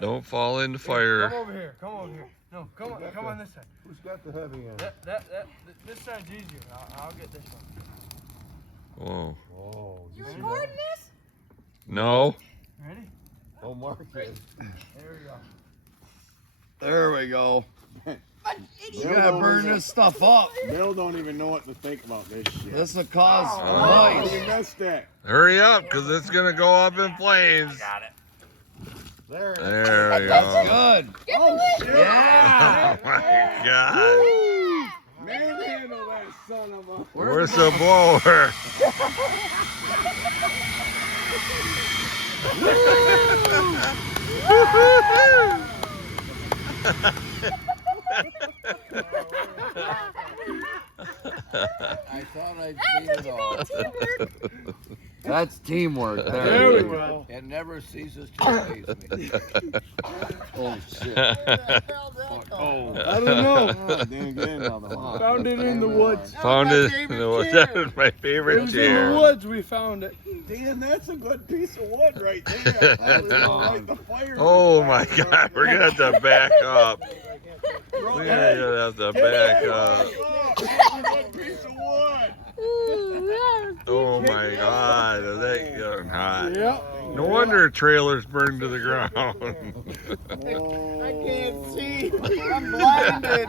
Don't fall into fire. Come over here. Come over here. No, come on this side. Who's got the heavy end? This side's easier. I'll get this one. Whoa. Oh, You recording this? No. Ready? oh, Mark it. There we go. There we go. You You gotta burn this stuff up. Bill don't even know what to think about this shit. This will cause Oh, noise. you missed it. Hurry up, because it's going to go up in flames. Got it. There. There we That's go. good. Oh, shit. Yeah. Oh, my God. Manhandle that son of a... Where's the blower? I thought I'd seen it all. That's teamwork. There we go. It never ceases to amaze me. Oh shit. Oh, I don't know. Oh, dang, get another one. Found it in the woods. Found it. That was my It favorite was in chair. the woods. We found it. Dan, that's a good piece of wood right there. That's like the fire. Oh my God, we're gonna have to back up. We're gonna have to back up. That's a good piece of wood. Oh my God, is that getting hot? Yep. No wonder trailers burn to the ground. Oh. I can't see. I'm blinded.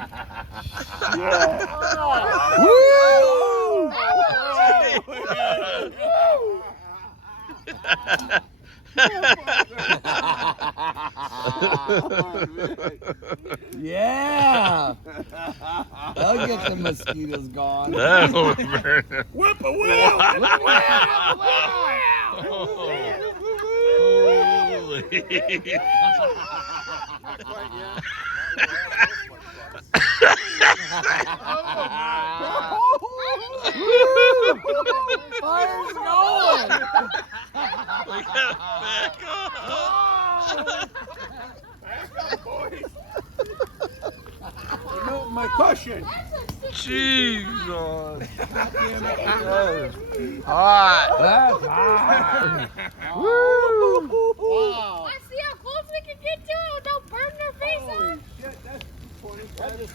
Yeah. That'll get the mosquitoes gone. That'll burn. Whip a wheel! Holy. Fire's going. We gotta back up. My cushion. Jesus. That is hot. That's hot. Woo. Wow. Let's see how close we can get to it without burning their face off. Shit, that's 25.